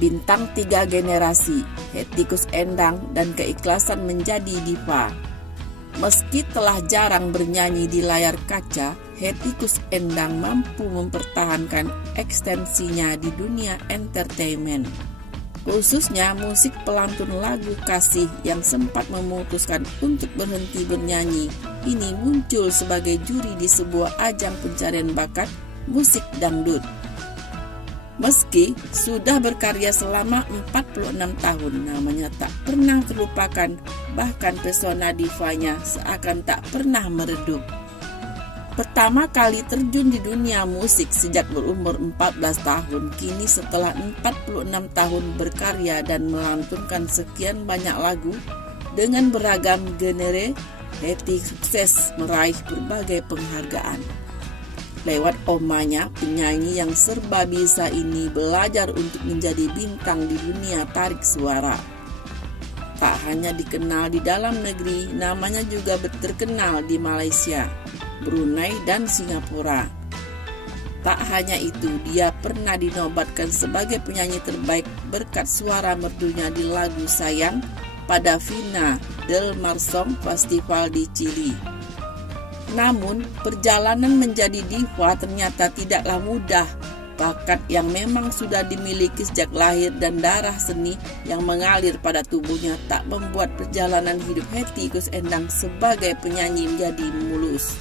Bintang 3 generasi, Hetty Koes Endang dan keikhlasan menjadi diva. Meski telah jarang bernyanyi di layar kaca, Hetty Koes Endang mampu mempertahankan ekstensinya di dunia entertainment. Khususnya musik pelantun lagu kasih yang sempat memutuskan untuk berhenti bernyanyi, ini muncul sebagai juri di sebuah ajang pencarian bakat musik dangdut. Meski sudah berkarya selama 46 tahun, namanya tak pernah terlupakan, bahkan pesona divanya seakan tak pernah meredup. Pertama kali terjun di dunia musik sejak berumur 14 tahun, kini setelah 46 tahun berkarya dan melantunkan sekian banyak lagu dengan beragam genre, Hetty sukses meraih berbagai penghargaan. Lewat omanya, penyanyi yang serba bisa ini belajar untuk menjadi bintang di dunia tarik suara. Tak hanya dikenal di dalam negeri, namanya juga terkenal di Malaysia, Brunei, dan Singapura. Tak hanya itu, dia pernah dinobatkan sebagai penyanyi terbaik berkat suara merdunya di lagu Sayang pada Fina del Mar Song Festival di Chili. Namun, perjalanan menjadi diva ternyata tidaklah mudah. Bakat yang memang sudah dimiliki sejak lahir dan darah seni yang mengalir pada tubuhnya tak membuat perjalanan hidup Hetty Koes Endang sebagai penyanyi menjadi mulus.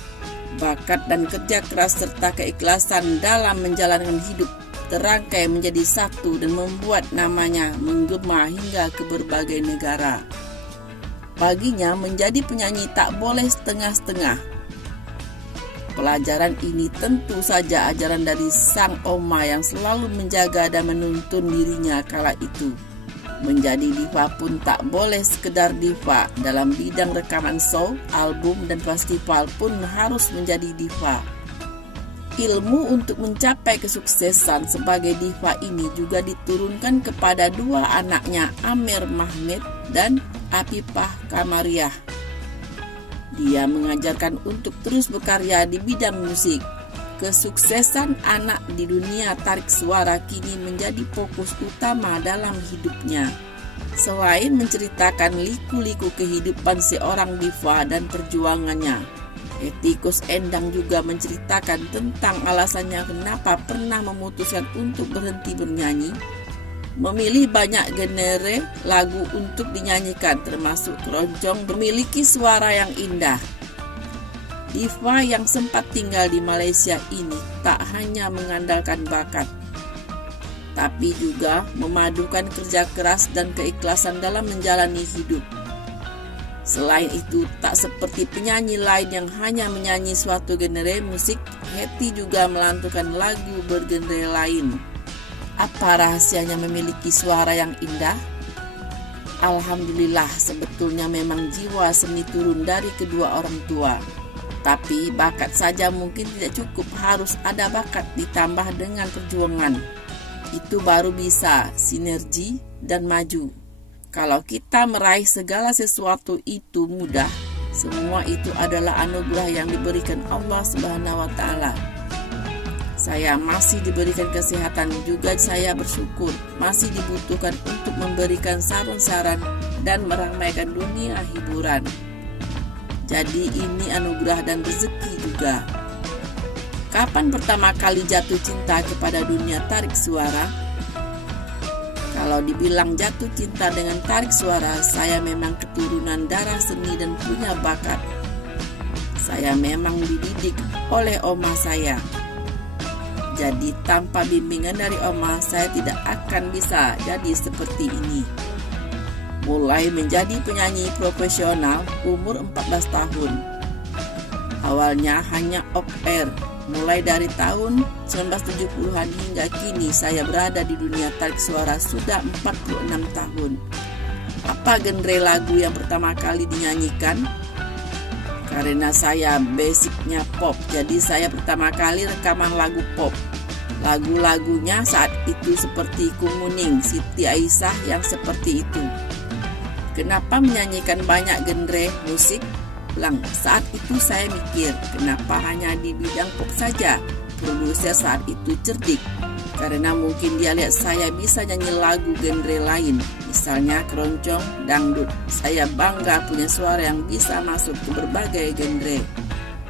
Bakat dan kerja keras serta keikhlasan dalam menjalankan hidup terangkai menjadi satu dan membuat namanya menggema hingga ke berbagai negara. Baginya menjadi penyanyi tak boleh setengah-setengah. Pelajaran ini tentu saja ajaran dari sang oma yang selalu menjaga dan menuntun dirinya kala itu. Menjadi diva pun tak boleh sekedar diva, dalam bidang rekaman show, album, dan festival pun harus menjadi diva. Ilmu untuk mencapai kesuksesan sebagai diva ini juga diturunkan kepada dua anaknya, Amir Mahmud dan Apipah Kamariah. Dia mengajarkan untuk terus berkarya di bidang musik. Kesuksesan anak di dunia tarik suara kini menjadi fokus utama dalam hidupnya. Selain menceritakan liku-liku kehidupan seorang diva dan perjuangannya, Hetty Koes Endang juga menceritakan tentang alasannya kenapa pernah memutuskan untuk berhenti bernyanyi, memilih banyak genre lagu untuk dinyanyikan termasuk keroncong memiliki suara yang indah. Diva yang sempat tinggal di Malaysia ini tak hanya mengandalkan bakat, tapi juga memadukan kerja keras dan keikhlasan dalam menjalani hidup. Selain itu, tak seperti penyanyi lain yang hanya menyanyi suatu genre musik, Hetty juga melantunkan lagu bergenre lain. Apa rahasianya memiliki suara yang indah? Alhamdulillah, sebetulnya memang jiwa seni turun dari kedua orang tua. Tapi bakat saja mungkin tidak cukup, harus ada bakat ditambah dengan perjuangan. Itu baru bisa sinergi dan maju. Kalau kita meraih segala sesuatu itu mudah, semua itu adalah anugerah yang diberikan Allah Subhanahu wa Ta'ala. Saya masih diberikan kesehatan, juga saya bersyukur masih dibutuhkan untuk memberikan saran-saran dan meramaikan dunia hiburan. Jadi ini anugerah dan rezeki juga. Kapan pertama kali jatuh cinta kepada dunia tarik suara? Kalau dibilang jatuh cinta dengan tarik suara, saya memang keturunan darah seni dan punya bakat. Saya memang dididik oleh oma saya. Jadi tanpa bimbingan dari oma, saya tidak akan bisa jadi seperti ini. Mulai menjadi penyanyi profesional umur 14 tahun. Awalnya hanya off air. Mulai dari tahun 1970-an hingga kini saya berada di dunia tarik suara sudah 46 tahun. Apa genre lagu yang pertama kali dinyanyikan? Karena saya basicnya pop, jadi saya pertama kali rekaman lagu pop. Lagu-lagunya saat itu seperti Kumuning, Siti Aisyah yang seperti itu. Kenapa menyanyikan banyak genre musik? Saat itu saya mikir, kenapa hanya di bidang pop saja? Produser saat itu cerdik. karena mungkin dia lihat saya bisa nyanyi lagu genre lain, misalnya keroncong, dangdut. Saya bangga punya suara yang bisa masuk ke berbagai genre.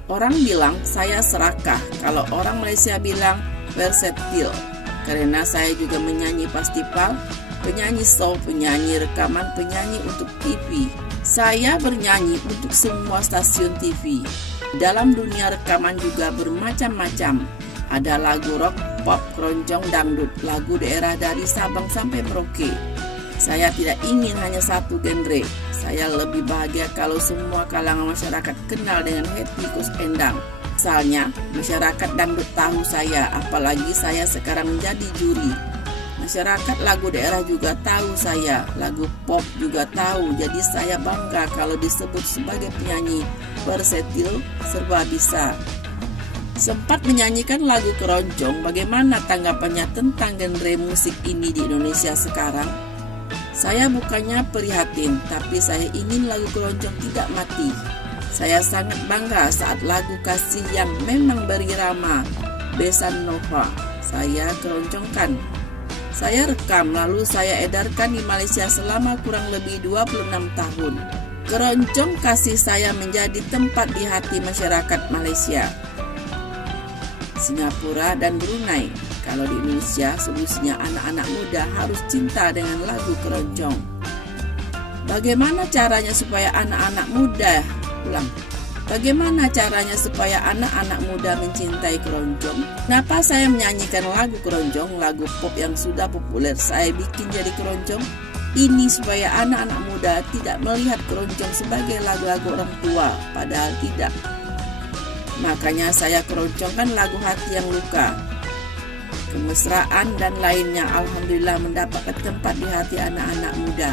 Orang bilang saya serakah, kalau orang Malaysia bilang versatil, karena saya juga menyanyi festival, penyanyi show, penyanyi rekaman, penyanyi untuk TV. Saya bernyanyi untuk semua stasiun TV. Dalam dunia rekaman juga bermacam-macam. Ada lagu rock, pop, keroncong, dangdut, lagu daerah dari Sabang sampai Merauke. Saya tidak ingin hanya satu genre. Saya lebih bahagia kalau semua kalangan masyarakat kenal dengan Hetty Koes Endang. Misalnya, masyarakat dangdut tahu saya, apalagi saya sekarang menjadi juri. Masyarakat lagu daerah juga tahu saya, lagu pop juga tahu. Jadi saya bangga kalau disebut sebagai penyanyi versatil, serba bisa. Sempat menyanyikan lagu keroncong, bagaimana tanggapannya tentang genre musik ini di Indonesia sekarang? Saya bukannya prihatin, tapi saya ingin lagu keroncong tidak mati. Saya sangat bangga saat lagu kasih yang memang berirama Besan Nova saya keroncongkan. Saya rekam lalu saya edarkan di Malaysia selama kurang lebih 26 tahun. Keroncong kasih saya menjadi tempat di hati masyarakat Malaysia, Singapura dan Brunei. Kalau di Indonesia, solusinya anak-anak muda harus cinta dengan lagu keroncong. Bagaimana caranya supaya anak-anak muda Bagaimana caranya supaya anak-anak muda mencintai keroncong? Kenapa saya menyanyikan lagu keroncong, lagu pop yang sudah populer saya bikin jadi keroncong? Ini supaya anak-anak muda tidak melihat keroncong sebagai lagu-lagu orang tua, padahal tidak. Makanya saya keroncongkan lagu hati yang luka, kemesraan dan lainnya. Alhamdulillah mendapatkan tempat di hati anak-anak muda.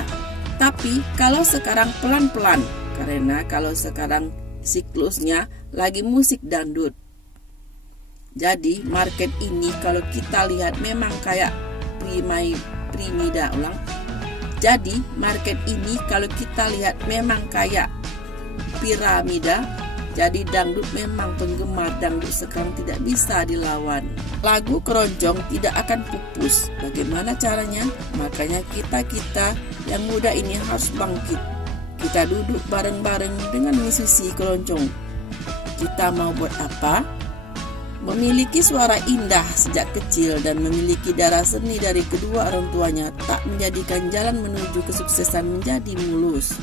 Tapi kalau sekarang pelan-pelan, karena kalau sekarang siklusnya lagi musik dangdut. Jadi market ini kalau kita lihat memang kayak piramida Jadi market ini kalau kita lihat memang kayak piramida. Jadi dangdut memang penggemar dangdut sekarang tidak bisa dilawan. Lagu keroncong tidak akan pupus. Bagaimana caranya? Makanya kita yang muda ini harus bangkit. Kita duduk bareng-bareng dengan musisi keroncong. Kita mau buat apa? Memiliki suara indah sejak kecil dan memiliki darah seni dari kedua orang tuanya tak menjadikan jalan menuju kesuksesan menjadi mulus.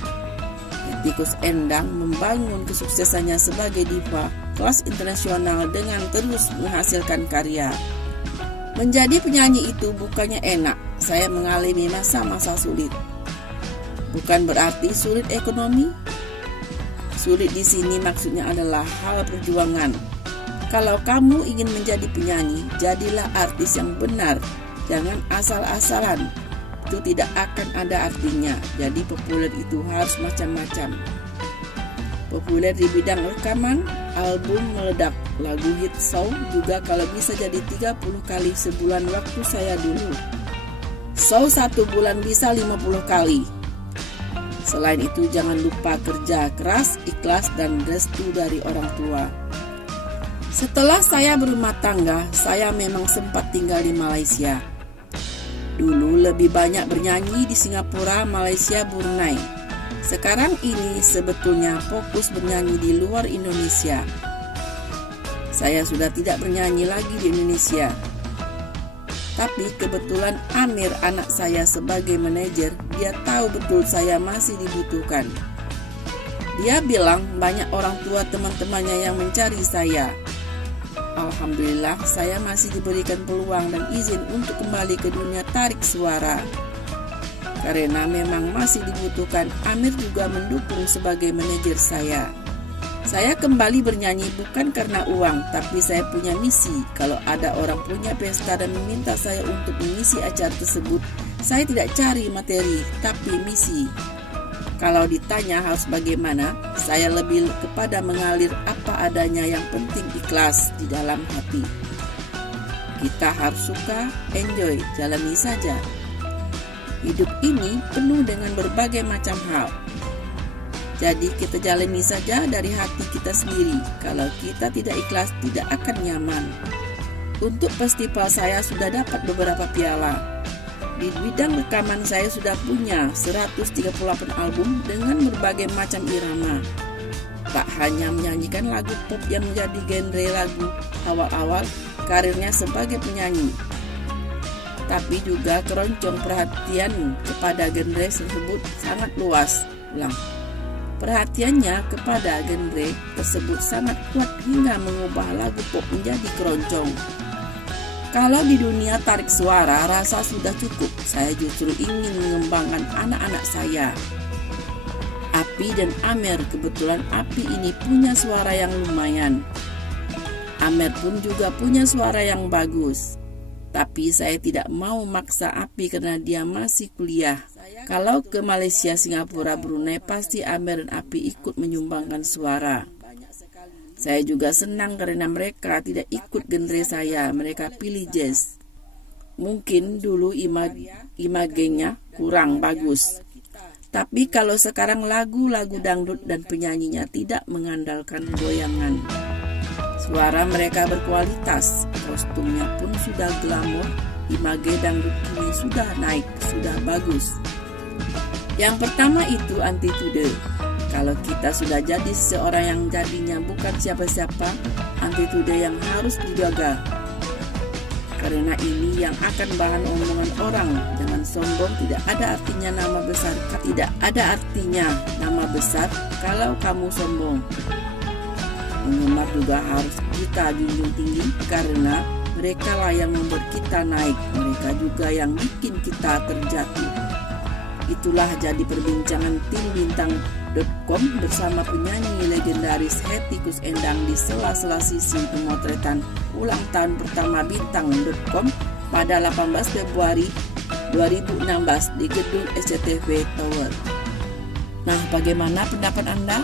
Hetty Koes Endang membangun kesuksesannya sebagai diva kelas internasional dengan terus menghasilkan karya. Menjadi penyanyi itu bukannya enak. Saya mengalami masa-masa sulit. Bukan berarti sulit ekonomi. Sulit di sini maksudnya adalah hal perjuangan. Kalau kamu ingin menjadi penyanyi, jadilah artis yang benar. Jangan asal-asalan. Itu tidak akan ada artinya. Jadi populer itu harus macam-macam. Populer di bidang rekaman, album meledak, lagu hit show juga kalau bisa jadi 30 kali sebulan waktu saya dulu. Show 1 bulan bisa 50 kali. Selain itu jangan lupa kerja keras, ikhlas dan restu dari orang tua. Setelah saya berumah tangga, saya memang sempat tinggal di Malaysia. Dulu lebih banyak bernyanyi di Singapura, Malaysia, Brunei. Sekarang ini sebetulnya fokus bernyanyi di luar Indonesia. Saya sudah tidak bernyanyi lagi di Indonesia. Tapi kebetulan Amir, anak saya sebagai manajer, dia tahu betul saya masih dibutuhkan. Dia bilang banyak orang tua teman-temannya yang mencari saya. Alhamdulillah saya masih diberikan peluang dan izin untuk kembali ke dunia tarik suara. Karena memang masih dibutuhkan, Amir juga mendukung sebagai manajer saya. Saya kembali bernyanyi bukan karena uang, tapi saya punya misi. Kalau ada orang punya pesta dan meminta saya untuk mengisi acara tersebut, saya tidak cari materi, tapi misi. Kalau ditanya harus bagaimana, saya lebih kepada mengalir apa adanya, yang penting ikhlas di dalam hati. Kita harus suka, enjoy, jalani saja. Hidup ini penuh dengan berbagai macam hal. Jadi kita jalani saja dari hati kita sendiri. Kalau kita tidak ikhlas, tidak akan nyaman. Untuk festival saya sudah dapat beberapa piala. Di bidang rekaman saya sudah punya 138 album dengan berbagai macam irama. Tak hanya menyanyikan lagu pop yang menjadi genre lagu awal-awal karirnya sebagai penyanyi, tapi juga keroncong perhatian kepada genre tersebut sangat luas. Perhatiannya kepada genre tersebut sangat kuat hingga mengubah lagu pop menjadi keroncong. Kalau di dunia tarik suara rasa sudah cukup, saya justru ingin mengembangkan anak-anak saya. Api dan Amer, kebetulan Api ini punya suara yang lumayan. Amer pun juga punya suara yang bagus. Tapi saya tidak mau maksa Api karena dia masih kuliah. Kalau ke Malaysia, Singapura, Brunei, pasti Amer dan Api ikut menyumbangkan suara. Saya juga senang karena mereka tidak ikut genre saya, mereka pilih jazz. Mungkin dulu imagenya kurang bagus. Tapi kalau sekarang lagu-lagu dangdut dan penyanyinya tidak mengandalkan goyangan. Suara mereka berkualitas, kostumnya pun sudah glamor, image dangdut ini sudah naik, sudah bagus. Yang pertama itu attitude. Kalau kita sudah jadi seseorang yang jadinya bukan siapa-siapa, attitude yang harus dijaga. Karena ini yang akan bahan omongan orang. Jangan sombong, tidak ada artinya nama besar. Tidak ada artinya nama besar kalau kamu sombong. Penggemar juga harus kita junjung tinggi karena mereka lah yang membuat kita naik. Mereka juga yang bikin kita terjatuh. Itulah jadi perbincangan tim bintang.com bersama penyanyi legendaris Hetty Koes Endang di sela-sela sisi pemotretan ulang tahun pertama bintang.com pada 18 Februari 2016 di gedung SCTV Tower. Nah, bagaimana pendapat Anda?